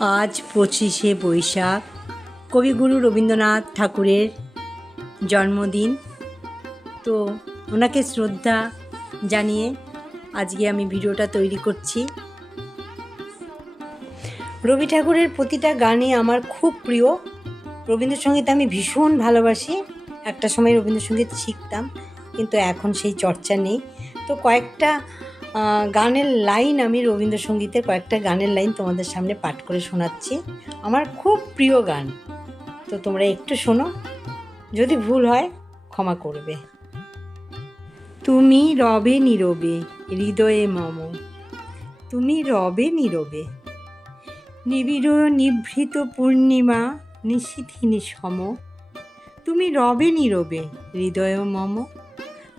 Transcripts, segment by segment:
আজ পঁচিশে বৈশাখ। কবিগুরু রবীন্দ্রনাথ ঠাকুরের জন্মদিন। তো ওনাকে শ্রদ্ধা জানিয়ে আজকে আমি ভিডিওটা তৈরি করছি। রবি ঠাকুরের প্রতিটা গানে আমার খুব প্রিয়। রবীন্দ্রসঙ্গীত আমি ভীষণ ভালোবাসি। একটা সময় রবীন্দ্রসঙ্গীত শিখতাম, কিন্তু এখন সেই চর্চা নেই। তো কয়েকটা গানের লাইন আমি রবীন্দ্রসঙ্গীতের কয়েকটা গানের লাইন তোমাদের সামনে পাঠ করে শোনাচ্ছি। আমার খুব প্রিয় গান। তো তোমরা একটু শোনো। যদি ভুল হয়, ক্ষমা করবে। তুমি রবে নীরবে, হৃদয়ে মম। তুমি রবে নীরবে। নিবিড় নিভৃত পূর্ণিমা, নিশিথিনী সম। তুমি রবে নীরবে, হৃদয় মম।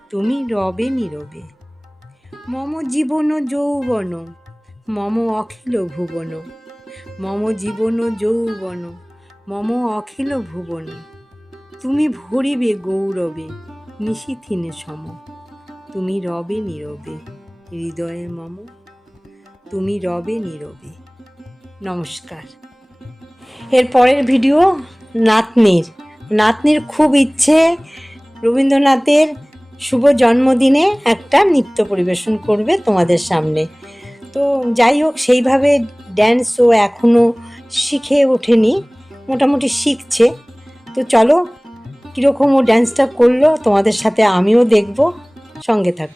তুমি রবে নীরবে। মম জীবন যৌবন, মম অখিল ভুবন, মম জীবন যৌবন, মম অখিল ভুবন। তুমি ভরিবে গৌরবে, নিশিথিনে সম। তুমি রবে নীরবে, হৃদয়ে মম। তুমি রবে নীরবে। নমস্কার। এর পরের ভিডিও নাতনির। নাতনির খুব ইচ্ছে রবীন্দ্রনাথের শুভ জন্মদিনে একটা নৃত্য পরিবেশন করবে তোমাদের সামনে। তো যাই হোক, সেইভাবে ড্যান্সও এখনও শিখে ওঠেনি, মোটামুটি শিখছে। তো চলো, কীরকম ও ড্যান্সটা করল তোমাদের সাথে আমিও দেখব, সঙ্গে থাক।